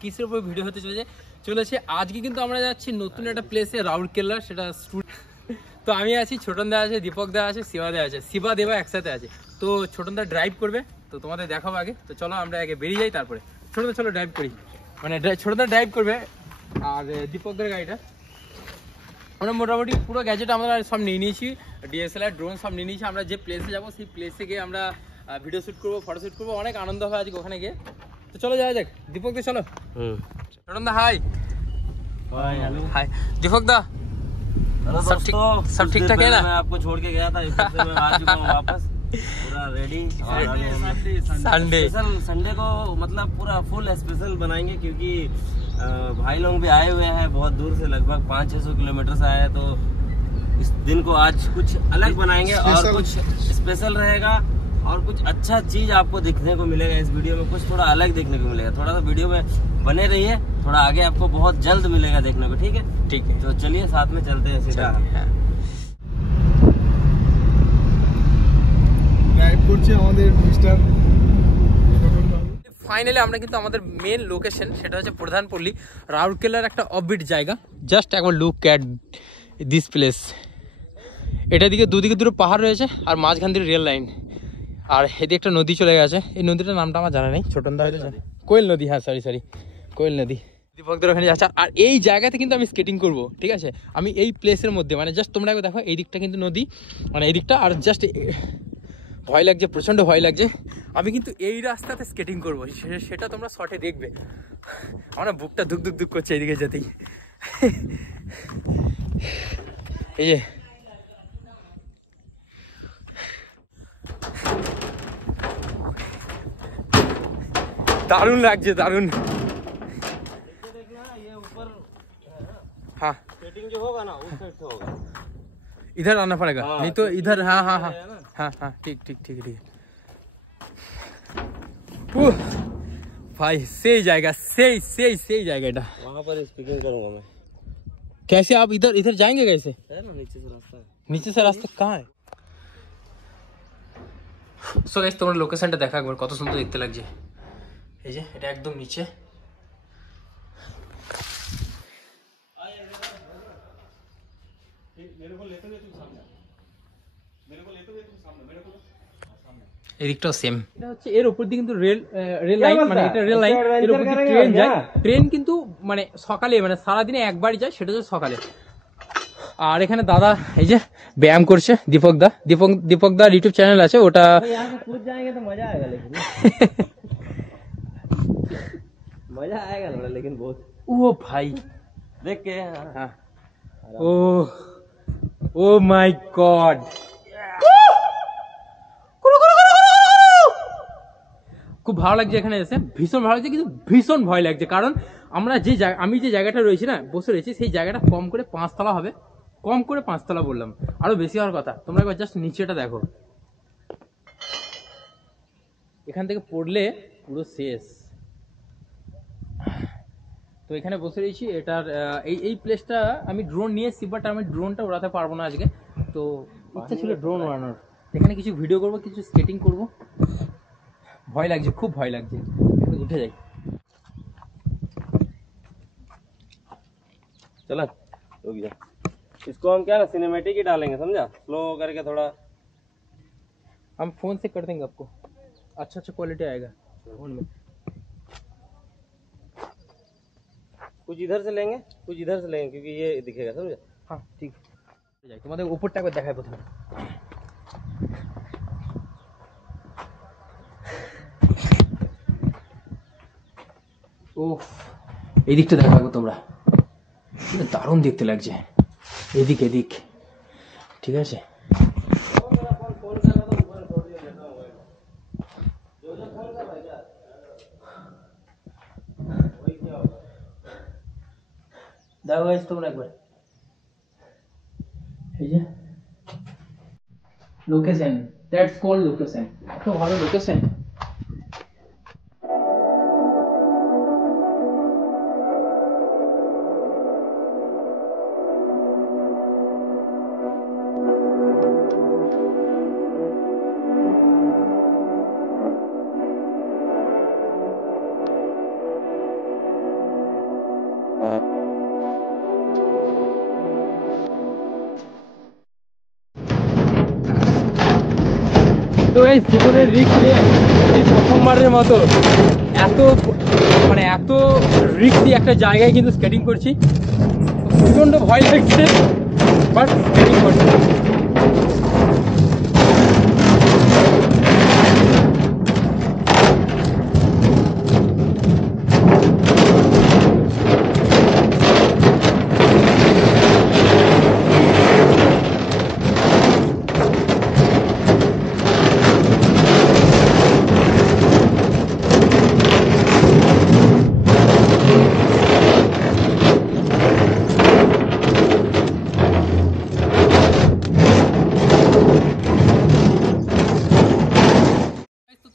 কিসের উপর ভিডিও হতে চলেছে আজকে কিন্তু আমরা যাচ্ছি নতুন একটা প্লেসে রাউরকেল্লা, সেটা তো আমি আছি, ছোটন দা আছে, দীপক দা আছে, শিবা দা আছে, শিবা দেবা একসাথে আছে। তো ছোটন দা ড্রাইভ করবে, তো তোমাদের দেখাবো আগে। তো চলো আমরা আগে বেরিয়ে যাই, তারপরে ছোটন দা চলো ড্রাইভ করি, মানে ছোটন দা ড্রাইভ করবে আর দীপক দার গাড়িটা। আমরা মোটামুটি পুরো গ্যাজেট আমরা সব নিয়ে নিয়েছি, ডিএসএলআর ড্রোন সব নিয়ে নিয়েছি। আমরা যে প্লেসে যাবো সেই প্লেসে গিয়ে আমরা ভিডিও শ্যুট করবো, ফটো শ্যুট করবো, অনেক আনন্দ হবে আজকে ওখানে গিয়ে। তো চলো যাওয়া যাক। দীপক দা চলো। ছোটন দা হাই। हाय दीपक दा, सब ठीक ठाक है ना? मैं आपको छोड़ के गया था, मैं आ चुका हूँ वापस, पूरा रेडी। संडे को मतलब पूरा फुल स्पेशल बनाएंगे, क्योंकि भाई लोग भी आए हुए हैं बहुत दूर से, लगभग 500-600 किलोमीटर से आए हैं। तो इस दिन को आज कुछ अलग बनाएंगे और कुछ स्पेशल रहेगा और कुछ अच्छा चीज आपको देखने को मिलेगा इस वीडियो में, कुछ थोड़ा अलग देखने को मिलेगा। थोड़ा सा वीडियो में बने रहिए, थोड़ा आगे आपको बहुत जल्द मिलेगा देखने को। ठीक है ठीक है, तो चलिए साथ में चलते हैं सीधा। ফাইনালি আমরা কিন্তু আমাদের মেন লোকেশন, সেটা হচ্ছে প্রধানপল্লী, রাউরকেল্লার একটা অফবিট জায়গা। জাস্ট একবার লুক অ্যাট দিস প্লেস। এটা দিকে দুদিকে দুটো পাহাড় রয়েছে আর মাঝখান দিয়ে রেল লাইন, আর এদিকে একটা নদী চলে গেছে। এই নদীটার নামটা আমার জানা নেই, ছোটন দা হয়তো জানে। কোয়েল নদী, হ্যাঁ সরি কোয়েল নদী। দীপকদের ওখানে যাচ্ছে, আর এই জায়গাতে কিন্তু আমি স্কেটিং করব। ঠিক আছে, আমি এই প্লেসের মধ্যে, মানে জাস্ট তোমরা দেখো এই দিকটা কিন্তু নদী, মানে এই দিকটা, আর জাস্ট ভয় লাগছে, প্রচণ্ড ভয় লাগছে। আমি কিন্তু এই রাস্তাতে স্কেটিং করবো, সেটা তোমরা শর্টে দেখবে। আমার বুকটা ধুক ধুক ধুক করছে এইদিকে যেতেই। এই যে दारुण লাগছে, दारुण। ये ऊपर हाँ सेटिंग जो होगा ना उस साइड से होगा, इधर आना पड़ेगा। हाँ, नहीं तो इधर। हाँ हाँ हाँ है ना? हाँ हाँ ठीक भाई सही जाएगा, सही जाएगा এটা। वहाँ पर स्पीकिंग करूँगा मैं। कैसे आप इधर जाएंगे? कैसे है ना, नीचे से रास्ता है। नीचे से रास्ता कहाँ है? সো গাইস তোমরা লোকেশনটা দেখো একবার, কত সুন্দর দেখতে লাগছে। এই যে এটা একদম নিচে। এদিকটাও সেম। এটা হচ্ছে এর উপর দিয়ে কিন্তু রেল লাইন, মানে এটা রেল লাইন, এর উপর দিয়ে ট্রেন যায়। ট্রেন কিন্তু মানে সকালে, মানে সারাদিনে একবারই যায়, সেটা হচ্ছে সকালে। আর এখানে দাদা এই যে ব্যায়াম করছে, দীপক দা ইউটিউব চ্যানেল আছে, ওটা कूद जाएंगे तो मजा आएगा, लेकिन मजा आएगा ना, लेकिन बहुत। ও ভাই देख के हाँ। ও মাই গড, খুব ভালো লাগছে এখানে এসে, ভীষণ ভালো লাগছে, কিন্তু ভীষণ ভয় লাগছে। কারণ আমরা আমি যে জায়গাটা রয়েছি না, বসে রয়েছি, সেই জায়গাটা কম করে 5 তলা হবে, কম করে 5 তলা বললাম, আরো বেশি হওয়ার কথা। তোমরা একবার জাস্ট নিচেটা দেখো, এখান থেকে পড়লে পুরো শেষ। তো এখানে বসে রয়েছি, এটার এই প্লেসটা আমি ড্রোন নিয়ে এসেছি, বাট আমি ড্রোনটা ওড়াতে পারবো না আজকে। তো ইচ্ছা ছিল ড্রোন ওড়ানোর, এখানে কিছু ভিডিও করবো, কিছু স্কেটিং করবো। ভয় লাগছে, খুব ভয় লাগছে। উঠে যাই, चला रुक जा। इसको हम क्या ना सिनेमेटिक ही डालेंगे, समझा, स्लो करके थोड़ा। हम फोन से कर देंगे आपको, अच्छा क्वालिटी आएगा फोन में। कुछ इधर से लेंगे, कुछ इधर से लेंगे, क्योंकि ये दिखेगा, समझा। हाँ ठीक है, তোমাদের উপরটা একবার দেখাই প্রথমে। ওফ, এই দিকটা দেখাবো তোমরা, দারুণ দেখতে লাগছে। এদিক ঠিক আছে। দেখো গাইস তোমরা একবার, এই যে লোকেশন, দ্যাটস কল্ড লোকেশন, এত ভালো লোকেশন। তো এই জীবনের রিস্ক নিয়ে এই প্রথমবারের মতো এত রিস্ক দিয়ে একটা জায়গায় কিন্তু স্কেটিং করছি। প্রচণ্ড ভয় লাগছে, বাট স্কেটিং করছি।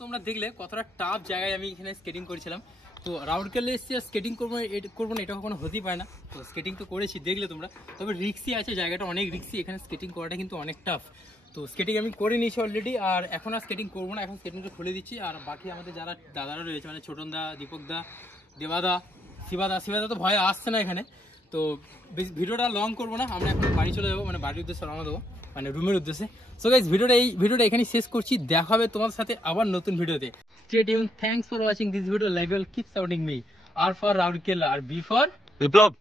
তোমরা দেখলে কতটা টাফ জায়গায় আমি এখানে স্কেটিং করেছিলাম। তো রাউরকেলা এসে স্কেটিং করবো না, এটা কখনো হতেই পারে না। তো স্কেটিং তো করেছি, দেখলে তোমরা। তবে রিক্সি আছে, জায়গাটা অনেক রিক্সি, এখানে স্কেটিং করাটা কিন্তু অনেক টাফ। তো স্কেটিং আমি করে নিয়েছি অলরেডি, আর এখন আর স্কেটিং করবো না, এখন স্কেটিংটা খুলে দিচ্ছি। আর বাকি আমাদের যারা দাদারা রয়েছে, মানে ছোটন দা, দীপক দা, দেবাদা, শিবাদা তো ভয় আসছে না এখানে। তো ভিডিওটা লং করবো না, আমরা এখন বাড়ি চলে যাবো, মানে বাড়ির উদ্দেশ্যে রওনা দেবো, মানে রুমের উদ্দেশ্যে। সো গাইস, ভিডিওটা এখানে শেষ করছি। দেখা হবে তোমাদের সাথে আবার নতুন ভিডিওতে। Stay tune, thanks for watching this video. Live will keep supporting me. R for Rourkela, আর বি ফর বিপ্লব।